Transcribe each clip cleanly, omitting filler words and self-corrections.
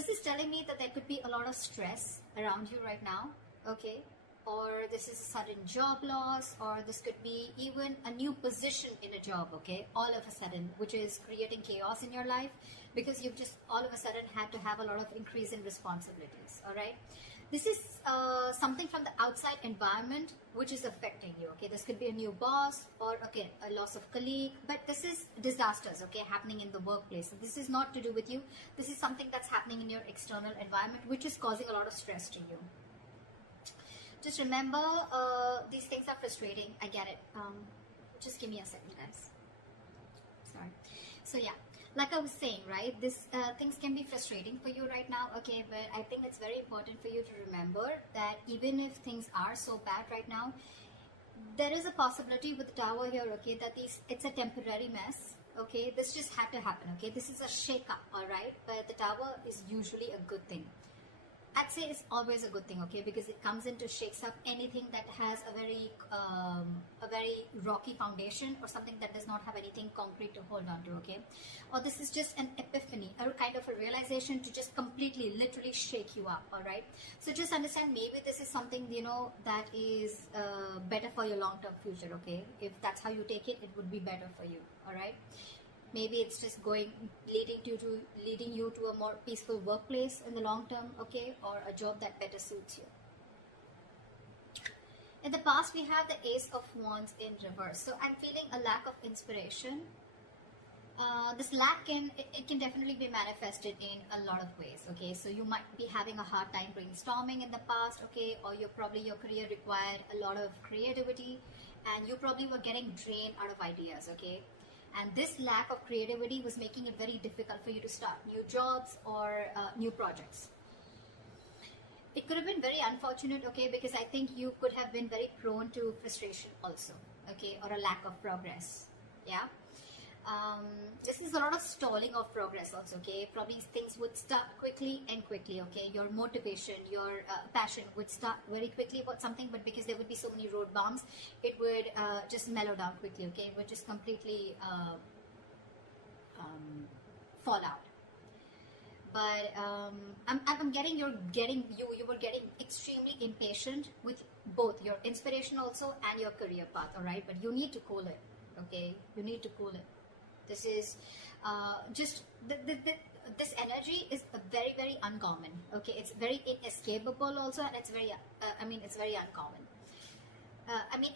This is telling me that there could be a lot of stress around you right now, okay? Or this is a sudden job loss, or this could be even a new position in a job, okay? All of a sudden, which is creating chaos in your life because you've just all of a sudden had to have a lot of increase in responsibilities, all right? This is something from the outside environment which is affecting you, okay? This could be a new boss or, okay, a loss of colleague, but this is disasters, okay, happening in the workplace. So this is not to do with you. This is something that's happening in your external environment which is causing a lot of stress to you. Just remember, these things are frustrating. I get it. Just give me a second, guys. Sorry. So yeah, like I was saying, right, this things can be frustrating for you right now, okay, but I think it's very important for you to remember that even if things are so bad right now, there is a possibility with the tower here, okay, that it's a temporary mess, okay? This just had to happen, okay? This is a shake-up, all right? But the tower is usually a good thing. I'd say it's always a good thing, okay, because it comes in to shakes up anything that has a very rocky foundation or something that does not have anything concrete to hold on to, okay? Or this is just an epiphany, or kind of a realization to just completely, literally shake you up, all right? So just understand, maybe this is something, you know, that is better for your long-term future, okay? If that's how you take it, it would be better for you, all right? Maybe it's just leading you to a more peaceful workplace in the long term, okay, or a job that better suits you. In the past, we have the Ace of Wands in reverse. So I'm feeling a lack of inspiration. This lack can definitely be manifested in a lot of ways, okay? So you might be having a hard time brainstorming in the past, okay, or your career required a lot of creativity, and you probably were getting drained out of ideas, okay? And this lack of creativity was making it very difficult for you to start new jobs or new projects. It could have been very unfortunate, okay, because I think you could have been very prone to frustration also, okay, or a lack of progress, yeah. This is a lot of stalling of progress also, okay. Probably things would start quickly and quickly, okay. Your motivation, your passion would start very quickly about something, but because there would be so many road bumps, it would just mellow down quickly, okay. It would just completely fall out. But I'm getting you were getting extremely impatient with both your inspiration also and your career path, all right. But you need to cool it, okay. You need to cool it. This is just this energy is very, very uncommon, okay. It's very inescapable also, and it's very it's very uncommon.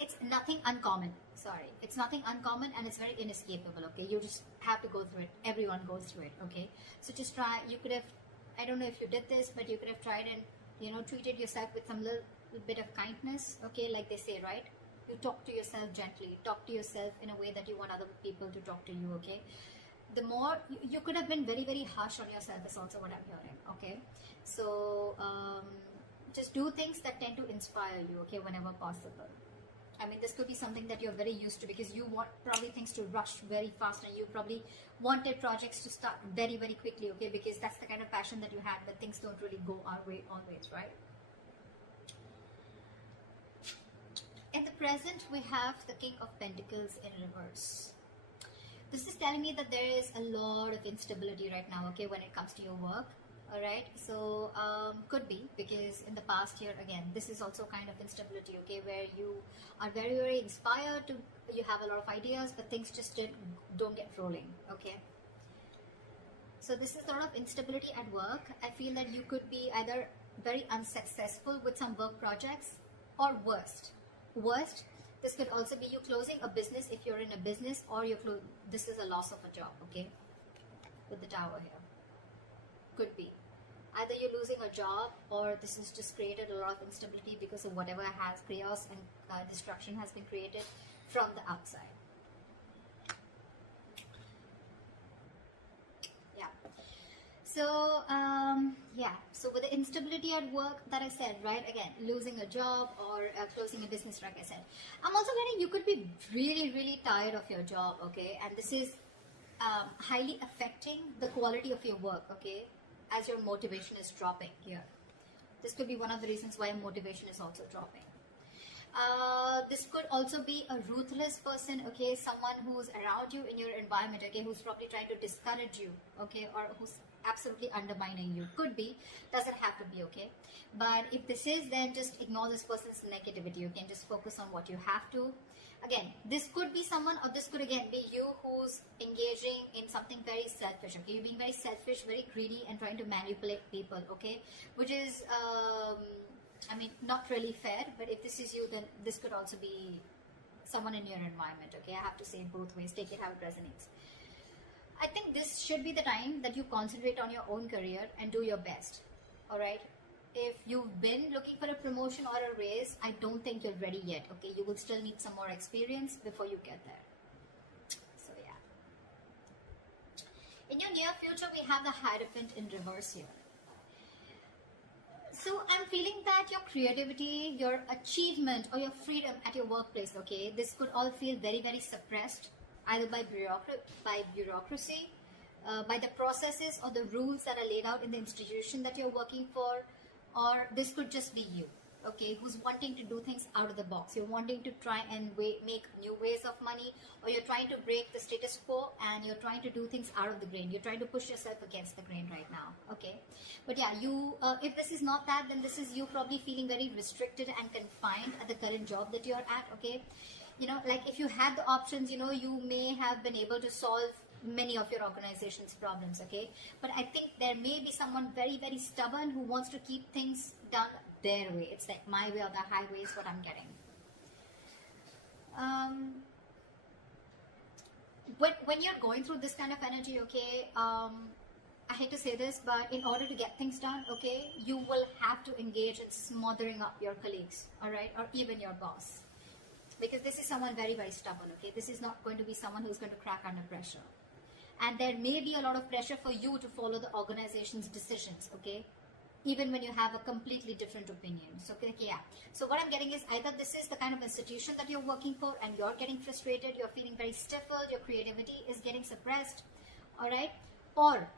It's nothing uncommon, sorry, it's nothing uncommon, and it's very inescapable, okay. You just have to go through it. Everyone goes through it, okay. So just try. You could have, I don't know if you did this, but you could have tried and, you know, treated yourself with some little bit of kindness, okay, like they say, right? You talk to yourself gently, talk to yourself in a way that you want other people to talk to you, okay. The more you could have been very, very harsh on yourself is also what I'm hearing, okay. So just do things that tend to inspire you, okay, whenever possible. This could be something that you're very used to, because you want probably things to rush very fast, and you probably wanted projects to start very, very quickly, okay, because that's the kind of passion that you had, but things don't really go our way always, right? In the present, we have the King of Pentacles in reverse. This is telling me that there is a lot of instability right now, okay, when it comes to your work, all right? So, could be because in the past year, again, this is also kind of instability, okay, where you are very, very inspired you have a lot of ideas, but things just don't get rolling, okay? So this is a lot of instability at work. I feel that you could be either very unsuccessful with some work projects, or worst, this could also be you closing a business if you're in a business, or this is a loss of a job, okay, with the Tower here. Could be either you're losing a job, or this has just created a lot of instability because of whatever has chaos and destruction has been created from the outside. So, so with the instability at work that I said, right, again, losing a job or closing a business, like I said, I'm also getting you could be really, really tired of your job, okay, and this is highly affecting the quality of your work, okay, as your motivation is dropping here. This could be one of the reasons why motivation is also dropping. This could also be a ruthless person, okay, someone who's around you in your environment, okay, who's probably trying to discourage you, okay, or who's absolutely undermining you. Could be, doesn't have to be, okay? But if this is, then just ignore this person's negativity. You can just focus on what you have to. Again, this could be someone, or this could again be you who's engaging in something very selfish, okay? You're being very selfish, very greedy, and trying to manipulate people, okay? Which is, I mean, not really fair, but if this is you, then this could also be someone in your environment, okay? I have to say it both ways, take it how it resonates. I think this should be the time that you concentrate on your own career and do your best, all right? If you've been looking for a promotion or a raise, I don't think you're ready yet, okay? You will still need some more experience before you get there. So yeah. In your near future, we have the Hierophant in reverse here. So I'm feeling that your creativity, your achievement, or your freedom at your workplace, okay, this could all feel very, very suppressed, either by bureaucracy, by the processes or the rules that are laid out in the institution that you're working for, or this could just be you, okay, who's wanting to do things out of the box. You're wanting to try and make new ways of money, or you're trying to break the status quo and you're trying to do things out of the grain. You're trying to push yourself against the grain right now, okay? But yeah, you, if this is not that, then this is you probably feeling very restricted and confined at the current job that you're at, okay? You know, like if you had the options, you know, you may have been able to solve many of your organization's problems, okay? But I think there may be someone very, very stubborn who wants to keep things done their way. It's like my way or the highway is what I'm getting. When you're going through this kind of energy, okay, I hate to say this, but in order to get things done, okay, you will have to engage in smothering up your colleagues, all right, or even your boss. Because this is someone very, very stubborn, okay? This is not going to be someone who's going to crack under pressure. And there may be a lot of pressure for you to follow the organization's decisions, okay? Even when you have a completely different opinion. So, okay, yeah. So what I'm getting is either this is the kind of institution that you're working for and you're getting frustrated, you're feeling very stifled, your creativity is getting suppressed, all right? Or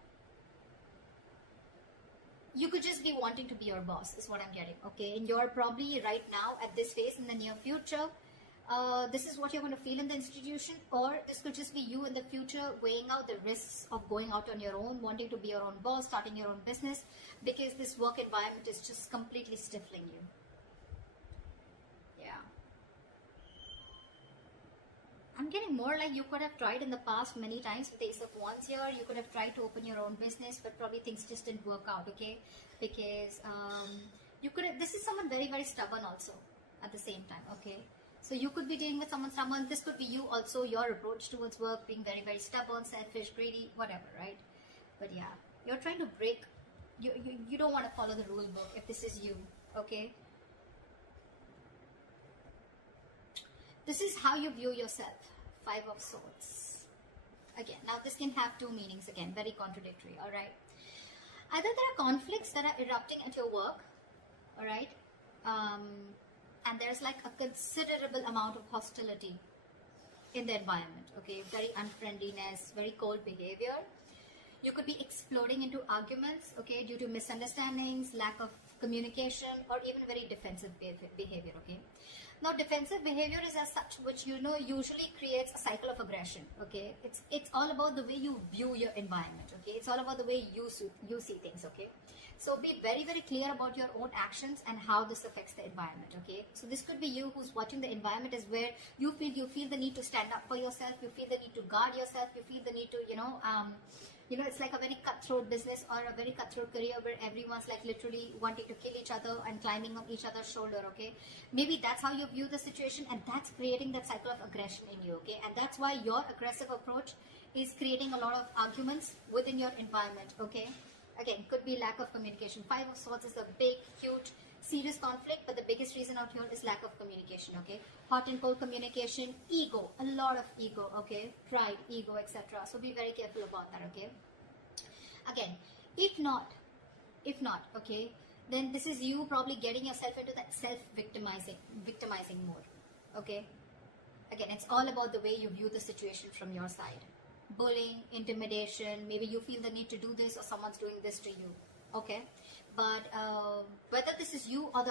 you could just be wanting to be your boss, is what I'm getting, okay? And you're probably right now at this phase in the near future, this is what you're going to feel in the institution, or this could just be you in the future weighing out the risks of going out on your own, wanting to be your own boss, starting your own business, because this work environment is just completely stifling you. Yeah. I'm getting more like you could have tried in the past many times with the Ace of Wands here. You could have tried to open your own business, but probably things just didn't work out, okay? Because you could have, this is someone very, very stubborn also at the same time, okay? So you could be dealing with someone stubborn. This could be you also, your approach towards work, being very, very stubborn, selfish, greedy, whatever, right? But yeah, you're trying to break, you don't want to follow the rule book if this is you, okay? This is how you view yourself. Five of Swords. Again, now this can have two meanings again, very contradictory, all right? Either there are conflicts that are erupting at your work, all right? And there's like a considerable amount of hostility in the environment, okay? Very unfriendliness, very cold behavior. You could be exploding into arguments, okay, due to misunderstandings, lack of communication, or even very defensive behavior, okay? Now, defensive behavior is as such, which, you know, usually creates a cycle of aggression, okay? It's all about the way you view your environment, okay? It's all about the way you see things, okay? So be very, very clear about your own actions and how this affects the environment, okay? So this could be you who's watching the environment is where you feel the need to stand up for yourself, you feel the need to guard yourself, you feel the need to, it's like a very cutthroat business or a very cutthroat career where everyone's like literally wanting to kill each other and climbing on each other's shoulder, okay? Maybe that's how you view the situation, and that's creating that cycle of aggression in you, okay? And that's why your aggressive approach is creating a lot of arguments within your environment, okay? Again, could be lack of communication. Five of Swords is a big, huge, serious conflict, but the biggest reason out here is lack of communication, okay? Hot and cold communication, ego, a lot of ego, okay? Pride, ego, etc. So be very careful about that, okay? Again, if not, okay, then this is you probably getting yourself into that victimizing mode, okay? Again, it's all about the way you view the situation from your side. Bullying, intimidation, maybe you feel the need to do this or someone's doing this to you, okay? But whether this is you or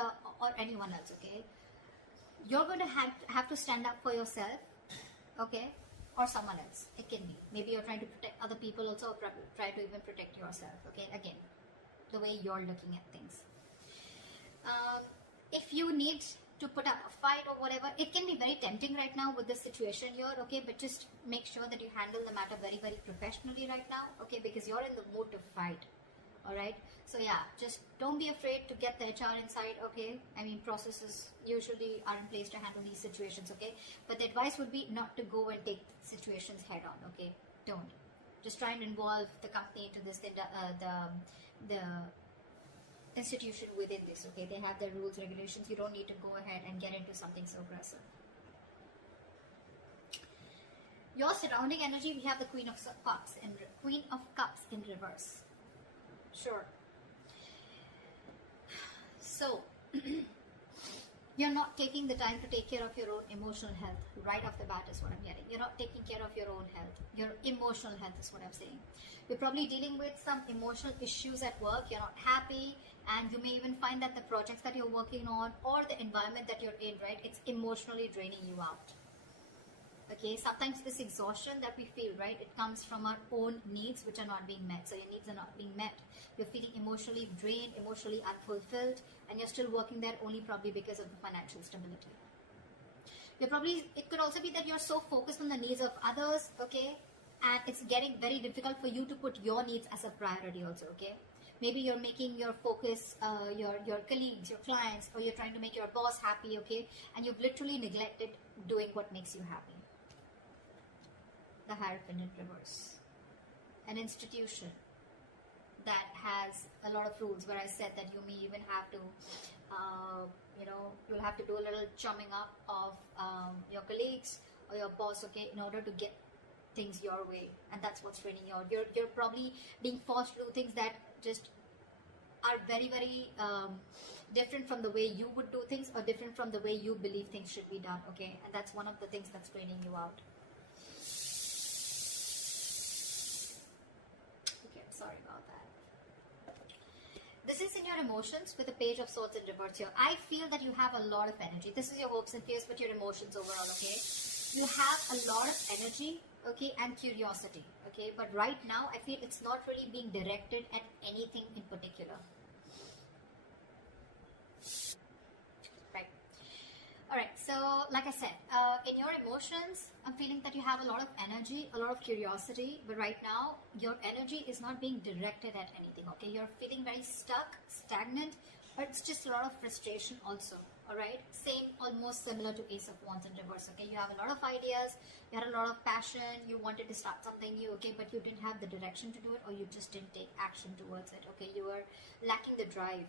anyone else, okay, you're going to have to stand up for yourself, okay? or someone else. It can be. Maybe you're trying to protect other people also, or try to even protect yourself. Okay, again, the way you're looking at things. If you need to put up a fight or whatever, it can be very tempting right now with the situation here, okay, but just make sure that you handle the matter very, very professionally right now, okay, because you're in the mood to fight. All right, so yeah, just don't be afraid to get the HR inside, okay. I mean, processes usually are in place to handle these situations, okay, but the advice would be not to go and take situations head on, okay. Don't just try and involve the company into this, the institution within this, okay. They have their rules, regulations. You don't need to go ahead and get into something so aggressive. Your surrounding energy, we have the Queen of Cups in reverse. Sure. So you're not taking the time to take care of your own emotional health right off the bat is what I'm getting. You're not taking care of your own health. Your emotional health is what I'm saying. You're probably dealing with some emotional issues at work. You're not happy, and you may even find that the projects that you're working on or the environment that you're in, right, it's emotionally draining you out. Okay, sometimes this exhaustion that we feel, right, it comes from our own needs which are not being met. So your needs are not being met. You're feeling emotionally drained, emotionally unfulfilled, and you're still working there only probably because of the financial stability. It could also be that you're so focused on the needs of others, okay, and it's getting very difficult for you to put your needs as a priority also, okay. Maybe you're making your focus your colleagues, your clients, or you're trying to make your boss happy, okay, and you've literally neglected doing what makes you happy. The Hierophant in reverse. An institution that has a lot of rules, where I said that you may even have to, you'll have to do a little chumming up of your colleagues or your boss, okay, in order to get things your way, and that's what's draining you out. You're probably being forced to do things that just are very, very different from the way you would do things, or different from the way you believe things should be done, okay, and that's one of the things that's draining you out. Sorry about that. This is in your emotions with the Page of Swords in reverse here. I feel that you have a lot of energy. This is your hopes and fears, but your emotions overall, okay? You have a lot of energy, okay, and curiosity, okay? But right now, I feel it's not really being directed at anything in particular. Right. Alright, so like I said, in your emotions, I'm feeling that you have a lot of energy, a lot of curiosity, but right now, your energy is not being directed at anything, okay? You're feeling very stuck, stagnant, or it's just a lot of frustration also, alright? Same, almost similar to Ace of Wands in reverse, okay? You have a lot of ideas, you had a lot of passion, you wanted to start something new, okay? But you didn't have the direction to do it, or you just didn't take action towards it, okay? You were lacking the drive.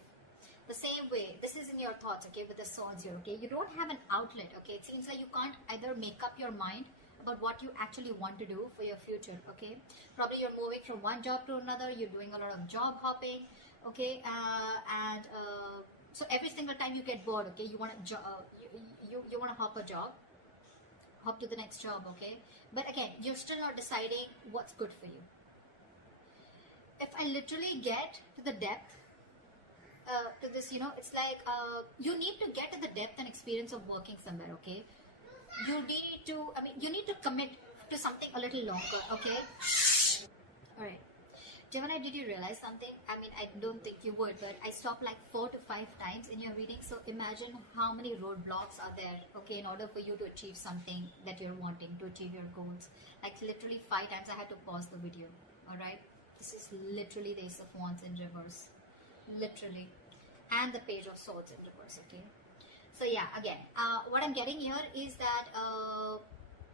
The same way, this is in your thoughts, okay, with the swords here, okay? You don't have an outlet, okay? It seems like you can't either make up your mind about what you actually want to do for your future, okay? Probably you're moving from one job to another, you're doing a lot of job hopping, okay? So every single time you get bored, okay, you want to you want to hop a job, hop to the next job, okay? But again, you're still not deciding what's good for you. If I literally get to the depth to this, it's like you need to get to the depth and experience of working somewhere, okay? You need to commit to something a little longer, okay? Alright. Gemini, did you realize something? I mean, I don't think you would, but I stopped like 4 to 5 times in your reading. So imagine how many roadblocks are there, okay, in order for you to achieve something that you're wanting, to achieve your goals. Like literally 5 times I had to pause the video, alright? This is literally the Ace of Wands in reverse. Literally. And the Page of Swords in reverse, okay? So yeah, again, what I'm getting here is that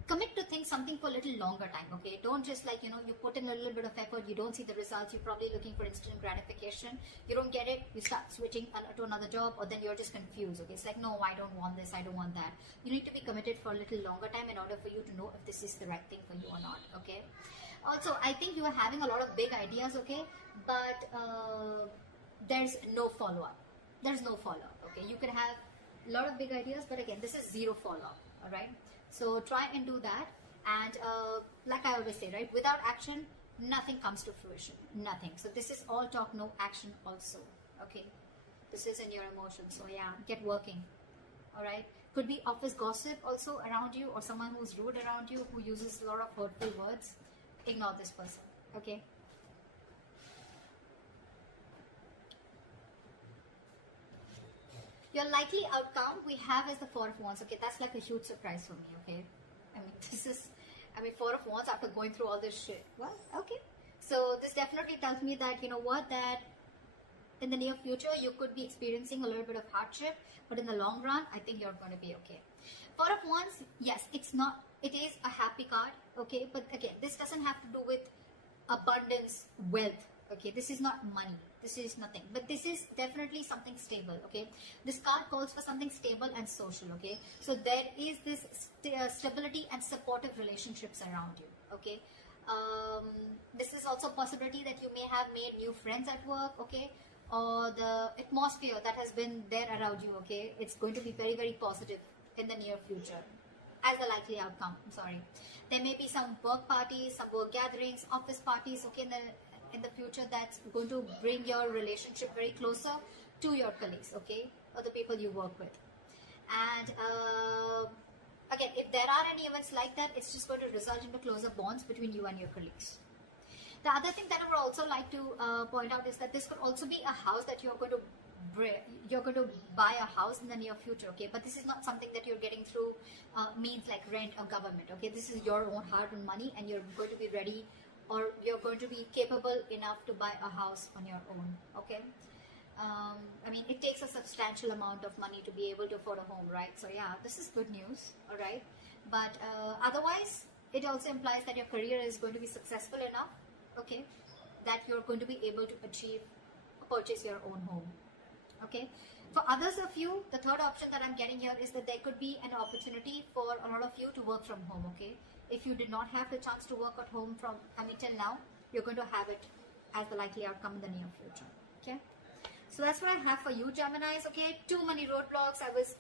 commit to things something for a little longer time, okay? Don't just like, you put in a little bit of effort, you don't see the results, you're probably looking for instant gratification, you don't get it, you start switching to another job, or then you're just confused, okay? It's like, no, I don't want this, I don't want that. You need to be committed for a little longer time in order for you to know if this is the right thing for you or not, okay? Also, I think you are having a lot of big ideas, okay? But there's no follow-up. There's no follow-up, okay? You can have a lot of big ideas, but again, this is zero follow-up, all right? So try and do that. And like I always say, right, without action, nothing comes to fruition, nothing. So this is all talk, no action also, okay? This is in your emotions. So yeah, get working, all right? Could be office gossip also around you, or someone who's rude around you, who uses a lot of hurtful words. Ignore this person, okay? Your likely outcome we have is the Four of Wands. Okay, that's like a huge surprise for me. Okay, Four of Wands after going through all this shit. Well, okay. So this definitely tells me that, you know what, that in the near future you could be experiencing a little bit of hardship, but in the long run, I think you're going to be okay. Four of Wands, yes, it is a happy card. Okay, but again, this doesn't have to do with abundance, wealth. Okay, this is not money, this is nothing, but this is definitely something stable. Okay, this card calls for something stable and social. Okay, so there is this stability and supportive relationships around you. Okay, this is also a possibility that you may have made new friends at work. Okay, or the atmosphere that has been there around you. Okay, it's going to be very, very positive in the near future as a likely outcome. I'm sorry, there may be some work parties, some work gatherings, office parties. Okay, in the future, that's going to bring your relationship very closer to your colleagues, okay, or the people you work with. And again, if there are any events like that, it's just going to result into closer bonds between you and your colleagues. The other thing that I would also like to point out is that this could also be a house that you're going to buy a house in the near future. Okay, but this is not something that you're getting through means like rent or government. Okay, this is your own hard-earned money, and you're going to be ready, or you're going to be capable enough to buy a house on your own. Okay, it takes a substantial amount of money to be able to afford a home, right? So yeah, this is good news. All right, but otherwise, it also implies that your career is going to be successful enough. Okay, that you're going to be able to purchase your own home. Okay, for others of you, the third option that I'm getting here is that there could be an opportunity for a lot of you to work from home. Okay, if you did not have the chance to work at home till now, you're going to have it as the likely outcome in the near future. Okay, so that's what I have for you, Geminis. Okay, too many roadblocks. I was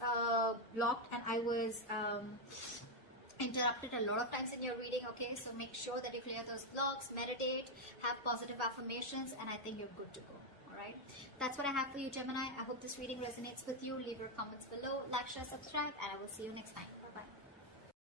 blocked, and I was interrupted a lot of times in your reading. Okay, so make sure that you clear those blocks, meditate, have positive affirmations, and I think you're good to go. Alright, that's what I have for you, Gemini. I hope this reading resonates with you. Leave your comments below, like, share, subscribe, and I will see you next time. Bye bye.